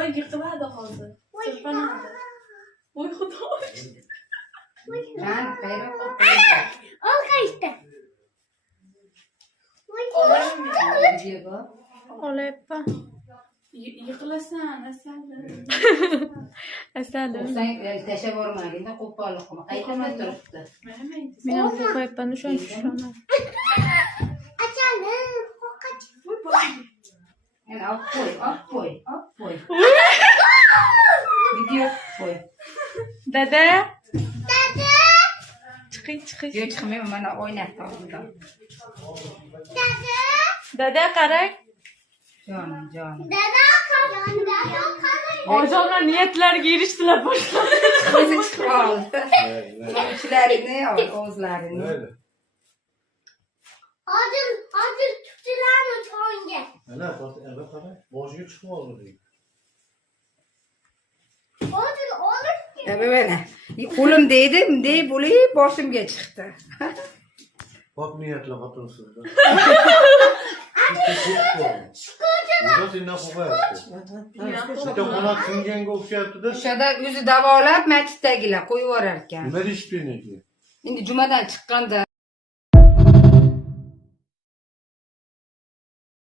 Yo yıkılmadı hozir. Sırpanadi. Voy xudo. Can qayerga Olqayda. qo'yib Olayapman. Yiqilasan, asali. Asali. Sen tashlab bormaganda qo'pollik qilma. Qaytarmay turibdi. Men ham qo'rqyapman, o'shani tushunaman. Açalım. Qo'rqach. Yana olib qo'y. Video qo'y. Dada, Dada. chiqing. Yo chiqmayman, mana o'ynatdi oldimda. Dada. Dada qarang. Jonim. Dada qoldi. Dada qoldi. Ojonlar niyatlarga erishdilar boshladi. O'zi chiqib oldi. Ichlarini, o'zlarini. Öyle. Hozir tutdilarmi to'nga? Ana eve kadar boşluğa çıkıp oldu diyor. Hozir olib Mana qo'lim deydi, bunday bo'lib boshimga chiqdi. Bak niyetle katınsın. Burada seninle kupa yaptı. İşte ona Tüngenge okşayattı da. O'shada o'zi davolab, maktabdagilar qo'yib yuborar ekan. Nima deyishdi nega? Endi jumadan chiqqanda